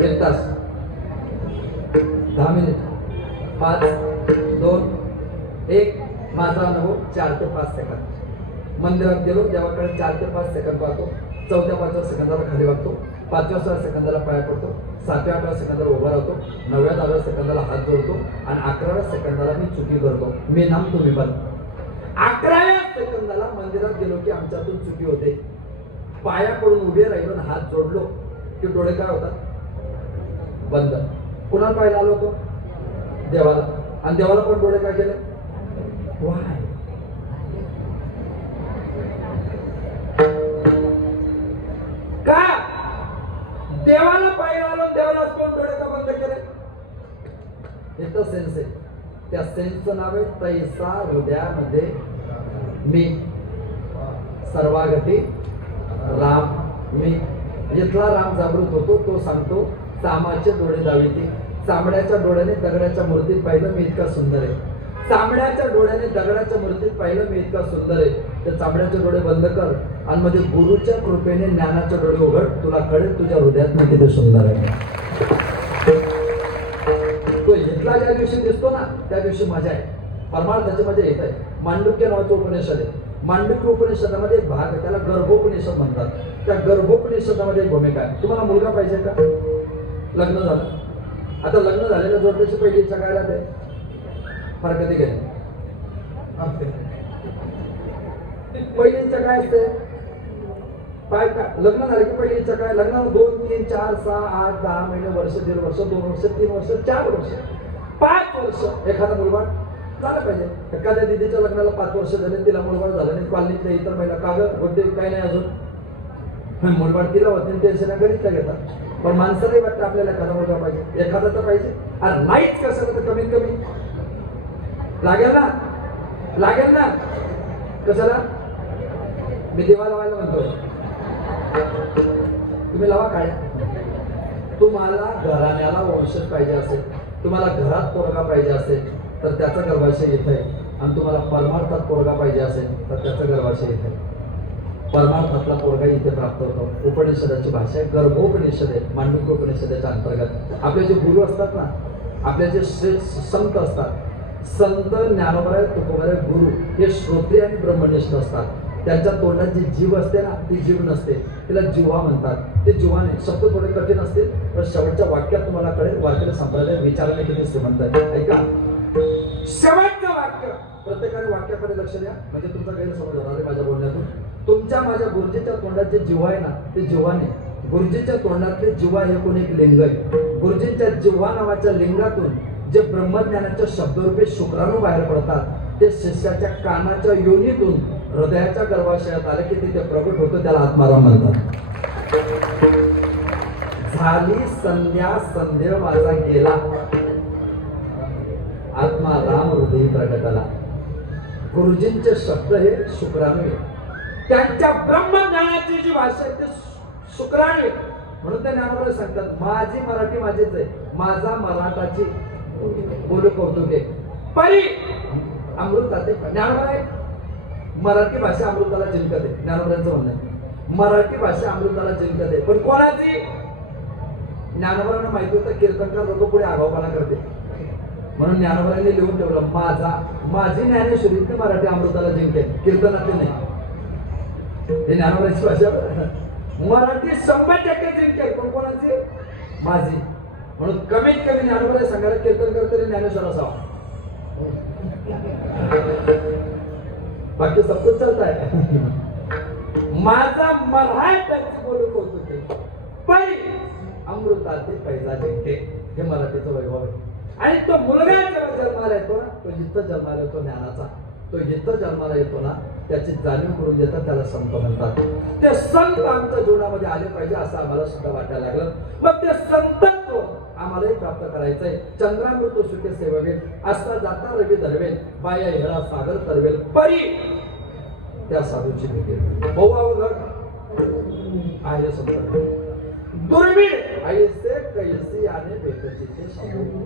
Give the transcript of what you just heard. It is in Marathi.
1 तास 10 मिनिट 5 2 1 माझा अनुभव 4 ते 5 सेकंद मंदिरात गेलो देवाकडे 4 ते 5 सेकंद पाहतो 4थ्या-5व्या सेकंदाला खाली वागतो 5व्या-6व्या सेकंदाला पाया पडतो 7व्या-8व्या सेकंदाला उभा राहतो 9व्या-10व्या सेकंदाला हात जोडतो आणि 11व्या सेकंदाला मी चुकी करतो मी नाम तुम्ही बन 11व्या सेकंदाला मंदिरात गेलो की आमच्यातून चुकी होते पाया पडून उभे राहिलो आणि हात जोडलो की डोळे काय होतात बंद कुणाला पाहायला आलो होतो देवाला आणि देवाला पण डोळे काय केले वाय का देवाला पाहायला आलो देवाला कोण डोळे का बंद केले इथं सेन्स आहे त्या सेन्सचं नाव आहे तैसा हृदयामध्ये मी सर्वागती राम मी इथला राम जागृत होतो तो सांगतो चामाचे डोळे दाविते चामड्याच्या डोळ्याने दगडाच्या मूर्तीत पाहिलं मी इतका सुंदर आहे चामड्याच्या डोळ्याने दगडाच्या मूर्तीत पाहिलं मी इतका सुंदर आहे तर चामड्याचे डोळे बंद कर आणि मध्ये गुरुच्या कृपेने ज्ञानाचे डोळे उघड तुला कळेल तुझ्या हृदयात मी किती सुंदर आहे तो इथला ज्या दिवशी दिसतो ना त्या दिवशी मजा आहे परमार्थाची मजा येत आहे मांडुक्य नावाचं उपनिषद आहे मांडुक्य उपनिषदामध्ये एक भाग आहे त्याला गर्भोपनिषद म्हणतात त्या गर्भोपनिषदामध्ये एक भूमिका आहे तुम्हाला मुलगा पाहिजे का लग्न झालं आता लग्न झालेल्या जोडप्याची पहिली इच्छा काय राहते फार कधी गेले पहिली इच्छा काय असते काय का लग्न झालं की पहिली इच्छा काय लग्नाला 2 3 4 6 8 10 महिने वर्ष 1.5 वर्ष 2 वर्ष 3 वर्ष 4 वर्ष 5 वर्ष एखादा मुलगा झालं पाहिजे एखाद्या दिदीच्या लग्नाला 5 वर्ष झाले तिला मुलबाळ झालं नाही कॉलनीतल्या इतर महिला कागद होते काय नाही अजून मुलबाळ तिला होते टेन्शन घरीच घेतात पण माणसालाही वाटतं आपल्याला एखादा मुलगा पाहिजे एखादा तर पाहिजे आणि नाहीच कसं तर कमीत कमी लागेल ना कशाला मी देवा लावायला म्हणतो तुम्ही लावा काय तुम्हाला घराण्याला वंशज पाहिजे असेल तुम्हाला घरात पोरगा पाहिजे असेल तर त्याचा गर्भाशय येत आहे आणि तुम्हाला परमार्थात पोरगा पाहिजे असेल तर त्याचा गर्भाशय येत आहे परमार्थातला पोरगा इथे प्राप्त होतो उपनिषदाची भाषा आहे गर्भोपनिषद आहे मांडुक्य उपनिषदाच्या अंतर्गत आपले जे गुरु असतात ना आपले जे संत असतात संत ज्ञानोबराय तुकोबराय गुरु हे श्रोत्रिय आणि ब्रह्मनिष्ठ असतात त्यांच्या तोंडात जी जीव असते ना ती जीव नसते तिला जिव्हा म्हणतात ते जिव्हाने शब्द थोडे कठीण असतील तर शेवटच्या वाक्यात तुम्हाला कळेल वाक्याला संप्रदाय विचारणे किती श्रीमंत आहे ऐका शेवटचं वाक्य प्रत्येकाने वाक्याकडे लक्ष द्या म्हणजे तुमचा गैरसमज होणार आहे माझ्या बोलण्यातून तुमच्या माझ्या गुरुजीच्या तोंडात जे जिव्हा आहे ना ते जिव्हाने गुरुजीच्या तोंडातले जिव्हा हे कोणी एक लिंग आहे गुरुजींच्या जिव्हा नावाच्या लिंगातून जे ब्रह्मज्ञानाच्या शब्दरूपी शुक्राणू बाहेर पडतात ते शिष्याच्या कानाच्या योनीतून हृदयाच्या गर्भाशयात आले की तिथे प्रगट होतो त्याला आत्माराम म्हणतात झाली संध्या संदेह माझा गेला आत्मा राम हृदय प्रगटाला गुरुजींचे शब्द हे शुक्राणू आहे त्यांच्या ब्रह्मज्ञानाची जी भाषा आहे ते शुक्राणू आहे म्हणून त्या ज्ञानोबराय सांगतात माझी मराठी माझीच आहे माझा मराठाची बोलू कौतुक आहे परी अमृताते ज्ञानोबराय मराठी भाषा अमृताला जिंकते ज्ञानोबरायांचं म्हणणं आहे मराठी भाषा अमृताला जिंकते पण कोणाची ज्ञानोबरायांना माहिती होतं कीर्तनकार लोक पुढे आगाऊपणा करते म्हणून ज्ञानोबरायांनी लिहून ठेवलं माझी ज्ञानेश्वरी ते मराठी अमृताला जिंकेल कीर्तनातली नाही हे ज्ञानोबरायांची भाषा मराठी 100% जिंकेल पण कोणाची माझी म्हणून कमीत कमी ज्ञानोबराय सांगायला कीर्तन करते ज्ञानेश्वर असावा बाकी सब कुछ चलता है माझा मराठाची बोलू कौतुके पै अमृताचे पैसा जिंके हे मराठीचं वैभव आहे आणि तो मुलगा जेव्हा जन्माला येतो ना तो जिथं जन्माला येतो ज्ञानाचा तो जिथं जन्माला येतो ना त्याची जाणीव करून देतात त्याला संत म्हणतात ते संत आमच्या जीवनामध्ये आले पाहिजे असं आम्हाला सुद्धा वाटायला लागलं मग ते संतत्व आम्हालाही प्राप्त करायचंय चंद्रामृत सुखे सेववेल असता जाता रवी धरवेल बाया हेळा सागर तरवेल परी त्या साधूची भेटेल बहु अवघड आहे संत दुर्मिळ ऐसे कैसी आने भेटची ते सांगू